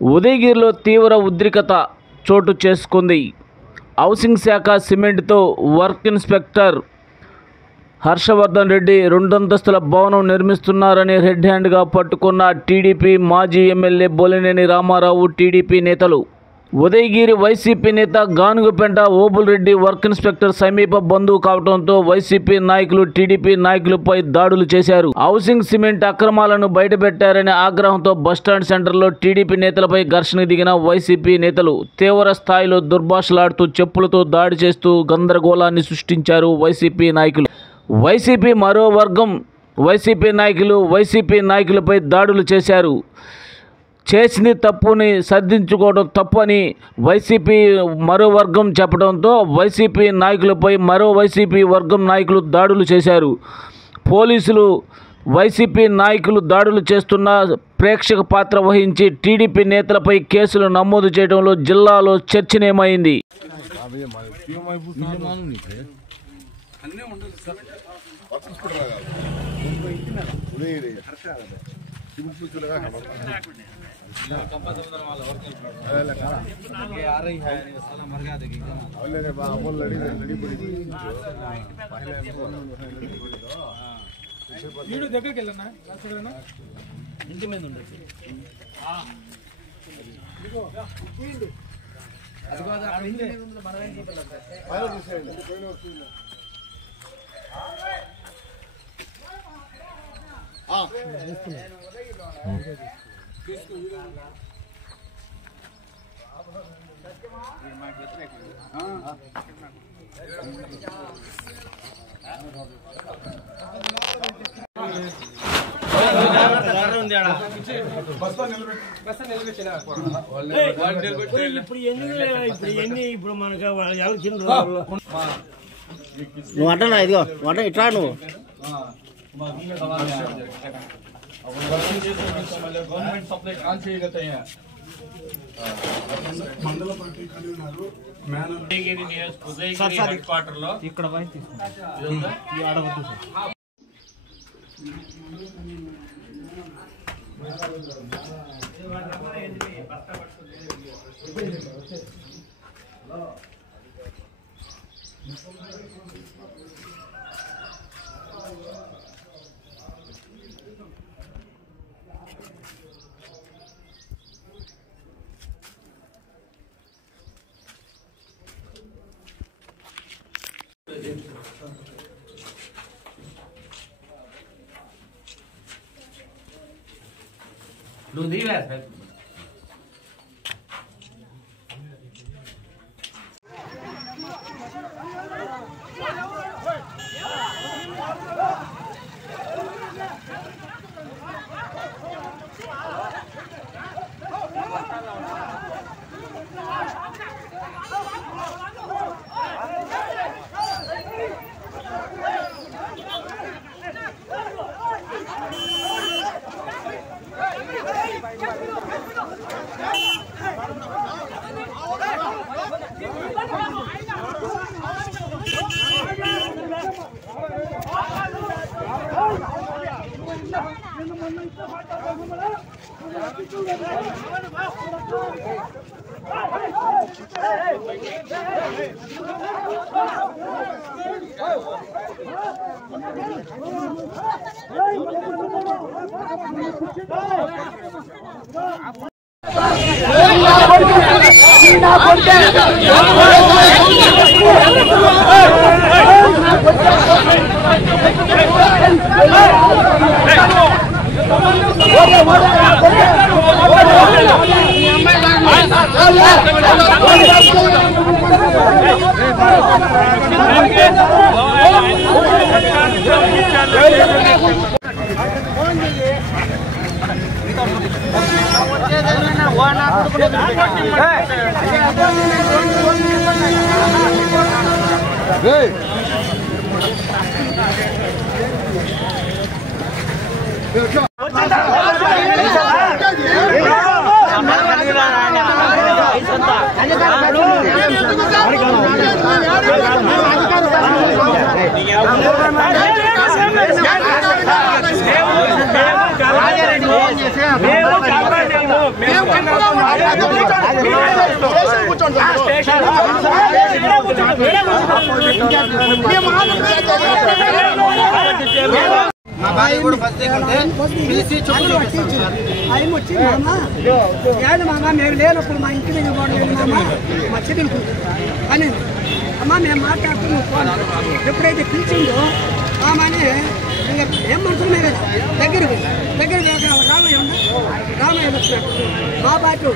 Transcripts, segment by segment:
ఉదయగిరిలో తీవ్ర ఉద్రిక్తత చోటు చేసుకుంది. హౌసింగ్ శాఖ సిమెంట్తో వర్క్ ఇన్స్పెక్టర్ హర్షవర్ధన్ రెడ్డి 2 అంతస్తుల భవనం నిర్మిస్తున్నారని రెడ్ హ్యాండ్గా పట్టుకున్న టీడీపీ మాజీ ఎమ్మెల్యే బోలినేని రామారావు, టీడీపీ నేతలు. ఉదయగిరి వైసీపీ నేత గానుగుపెంట ఓబుల్ రెడ్డి వర్క్ ఇన్స్పెక్టర్ సమీప బంధువు కావడంతో వైసీపీ నాయకులు టీడీపీ నాయకులపై దాడులు చేశారు. హౌసింగ్ సిమెంట్ అక్రమాలను బయటపెట్టారనే ఆగ్రహంతో బస్టాండ్ సెంటర్లో టీడీపీ నేతలపై ఘర్షణకు దిగిన వైసీపీ నేతలు తీవ్ర స్థాయిలో దుర్భాషలాడుతూ చెప్పులతో దాడి చేస్తూ గందరగోళాన్ని సృష్టించారు వైసీపీ నాయకులు. వైసీపీ మరో వర్గం వైసీపీ నాయకులపై దాడులు చేశారు. చేసింది తప్పుని సర్దించుకోవడం తప్పు అని వైసీపీ మరో వర్గం చెప్పడంతో వైసీపీ నాయకులపై మరో వైసీపీ వర్గం నాయకులు దాడులు చేశారు. పోలీసులు వైసీపీ నాయకులు దాడులు చేస్తున్న ప్రేక్షక పాత్ర వహించి టీడీపీ నేతలపై కేసులు నమోదు చేయడంలో జిల్లాలో చర్చనీయమైంది. ఇంటి మీద ఉండదు ఇప్పుడు మనకు నువ్వు అంటనా ఇదిగో వంట ఇట్లా నువ్వు गवर्नमेंट सप्लाई कौन से करते हैं मंडल पार्टी खड़ी उన్నారు ఉదయగిరి హెడ్ క్వార్టర్ లో ఇక్కడ పై తీసుకుంటా ఈ ఆడవద్దు సార్ నువ్వు దిగా మేము మా బాయ్ కూడా బస్ పిలిచి చుట్టూ ఆయన వచ్చి మామ మేము లేనప్పుడు మా ఇంటి మీద కూడా లేదు మామ మా చెల్లెలు అని అమ్మ మేము మాట్లాడుతున్నాం ఫోన్ ఎప్పుడైతే పిలిచిందో ఆమె ఇంకా ఏం మంటున్నాయి కదా దగ్గరికి రామయ్య వచ్చినట్టు మా పాటు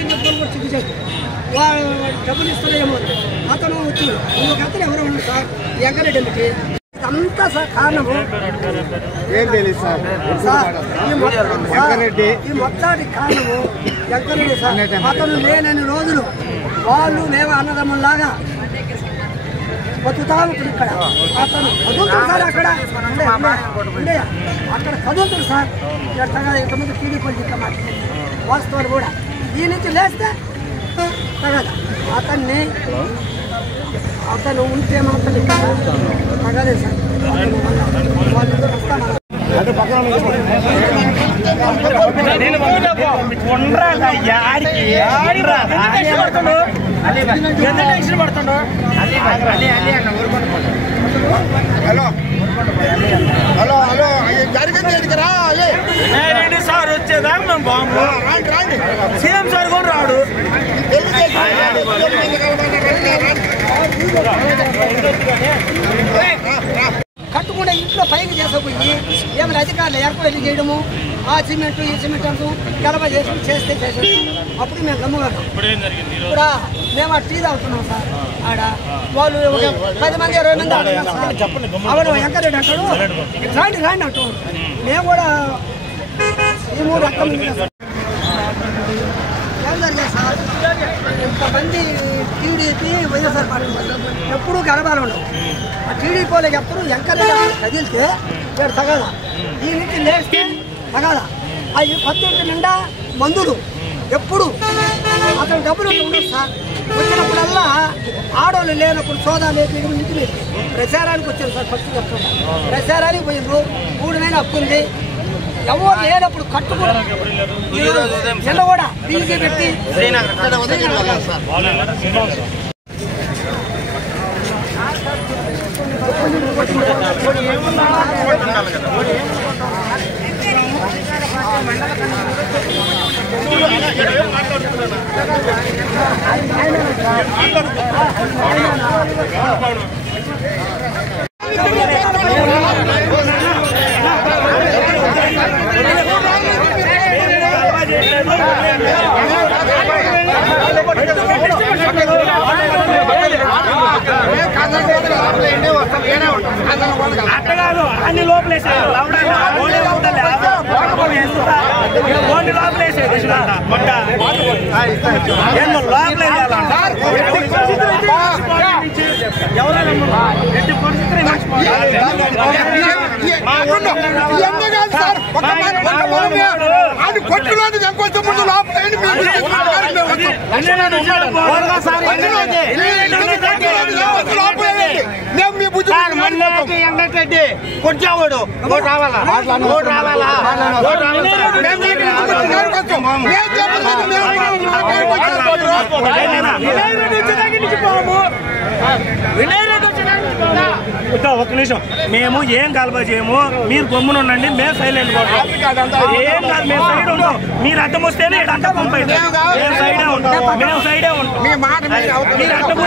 ఇంకొకరు కూడా చూపించారు వాళ్ళు డబ్బులు ఇస్తారేమో అతను వచ్చింది ఇంకొక అతను ఎవరో ఉన్నారు సార్ ఎంకరెడ్డికి ఇదంతా సార్ కారణము ఏం తెలియదు సార్ ఈ మొత్తానికి కారణము ఎంకరెడ్డి సార్ అతను లేనని రోజులు వాళ్ళు మేము అన్నదమ్ముల్లాగా బతుకుతాము ఇక్కడ అతను చదువుతాడు సార్ అక్కడ అక్కడ చదువుతాడు సార్ ఇంతమంది టీవీ పొలిటిక్ మాట్లాడి వాస్తవాలు కూడా ఈ నుంచి లేస్తే తగదు అతను ఉంటే మాత్రం తగదే సార్ వాళ్ళిద్దరు వస్తాను హలో జరిగింది ఎడికరా రెడ్డి సార్ వచ్చేదాకా మేము బాంబు సీఎం సార్ కూడా రాడు కట్టుకుంటే ఇంట్లో పైకి చేసపోయి ఏమైనా అధికారులు ఏర్పాటు చేయడము ఆ సిమెంట్ ఈ సిమెంట్ అంటూ గలబ చేస్తే చేసాడు అప్పుడు మేము గమ్ముగాను ఇప్పుడు మేము ఆ టీ తాగుతున్నాం సార్ ఆడ వాళ్ళు 10 మంది 20 మంది ఆవిడ వెంకరెడ్డి అంటాడు రాండి అంటూ మేము కూడా ఈ 3 రకాలు ఏం జరిగాయి సార్ ఇంతమంది టీడీపీ వైఎస్ఆర్ పార్టీ ఎప్పుడూ గడపాలు ఉండవు ఆ టీడీపీ వాళ్ళకి ఎప్పుడు ఎంకరెడ్డి కదిలితే ఇక్కడ తగదా ఈ నుంచి లేస్తే తగదా అవి పత్తింటి నిండా మందులు ఎప్పుడు అతను డబ్బులు ఉండదు సార్ వచ్చినప్పుడల్లా ఆడవాళ్ళు లేనప్పుడు సోదా లేపి ఇంటి మీద ప్రచారానికి వచ్చారు సార్ ఫస్ట్ చెప్తున్నా ప్రచారానికి పోయిండ్రు 3 నెలలు అప్పుంది ఎవరు లేనప్పుడు కట్టుకోవడం నిన్న కూడా డీజీ పెట్టి అట్టగాదు అన్ని లోపలేసాయి ఎంగరెడ్డి కొట్టావాడు రావాలా ఒక నిమిషం మేము ఏం కలబ చేయము మీరు గమ్మున ఉండండి మేము సైలెంట్ ఏం కాదు మేము సైడ్ ఉంటాం మీరు అడ్డం వస్తేనే అడ్డం పంపండి మేము సైడే ఉంటాం మీరు అడ్డం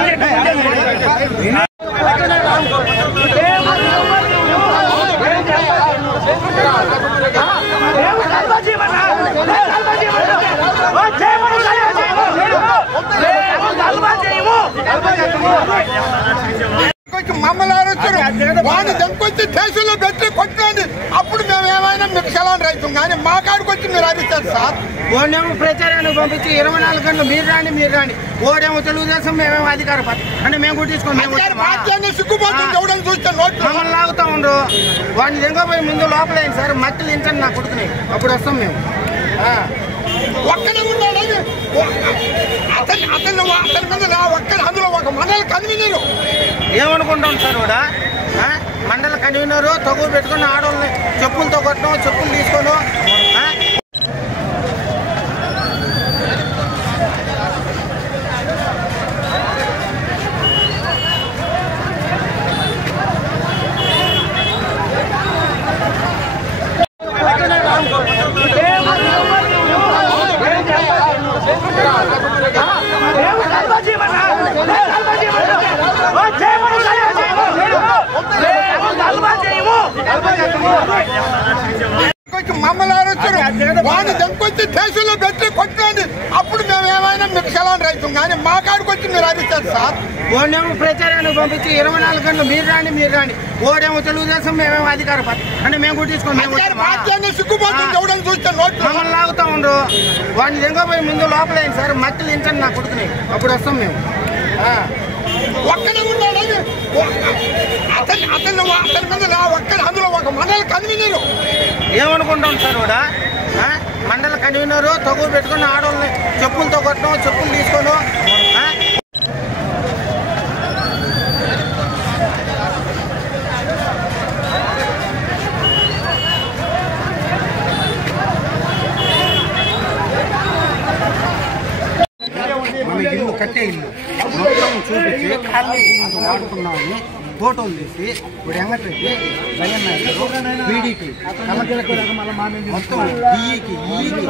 మమ్మల్ని వచ్చారు వాడిని దెంకొచ్చి దేశంలో పెట్టి కొట్టింది అప్పుడు మేము ఏమైనా మీకు సెలవు రైతాం కానీ మా కాడికి వచ్చి మీరు అరిస్తారు సార్ ఓడేమో ప్రచారానికి పంపించి 24 గంటలు మీరు రాండి ఓడేమో తెలుగుదేశం మేమేమో అధికార పార్టీ అంటే మేము కొట్టించుకోండి సిగ్గుపోతుంది ఎవడని చూస్తే నోట్లు మమ్మల్ని లాగుతా ఉండరు వాడిని దిగపోయి ముందు లోపలేండి సార్ మట్టి దించండి నాకు కొడుకున్నాయి అప్పుడు వస్తాం మేము ఒక్కడే ఉన్నాడు అతని మీద ఒక్కడ అందులో ఒక మండలి కన్వీనరు ఏమనుకుంటాం సార్ కూడా మండల కన్వీనరు తగువ పెట్టుకుని ఆడవాళ్ళని చెప్పులతో కొట్టడం చెప్పులు తీసుకోను మమ్మల్ని వచ్చారు వాడిని దెంకొచ్చి దేశంలో పెట్టి కొట్టినండి అప్పుడు మేము ఏమైనా మీకు సెలవు రైతాం కానీ మా కాడికి వచ్చి మీరు అరిస్తారు సార్. ఓడేమో ప్రచారానికి పంపించి 24 గంటలు మీరు రాండి ఓడేమో తెలుగుదేశం మేమేమో అధికార పార్టీ అంటే మేము కొట్టించుకోండి సిగ్గుపోతుంది ఎవడని చూస్తే నోట్లు మమ్మల్ని లాగుతా ఉండరు వాడిని దిగపోయి ముందు లోపలేండి సార్ మక్కలు ఇంచండి నా కొడుకున్నాయి అప్పుడు వస్తాం మేము. ఒక్కడే ఉన్నాడు అతని మీద ఒక్కడ అందులో ఒక మండలి కన్వీనరు ఏమనుకుంటాం సార్ కూడా మండల కన్వీనరు తగువ పెట్టుకుని ఆడవాళ్ళని చెప్పులతో కొట్టడం చెప్పులు తీసుకోను మన ఇల్లు కట్టే ఇల్లు మొత్తం చూపించి ఖాళీ వాడుకున్నామని ఫోటోలు తీసి ఇప్పుడు ఎంగట్రెడ్డి జగన్ నాయుడు బీడీకి మొత్తం డిఈకి ఈకి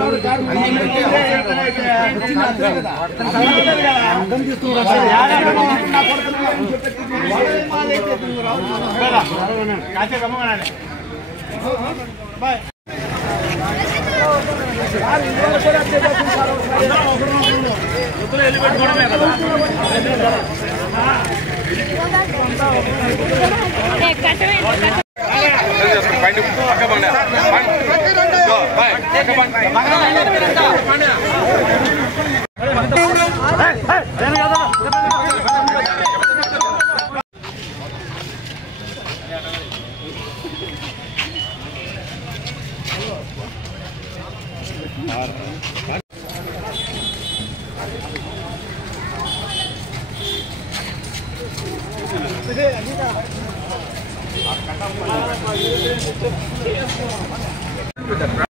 అన్ని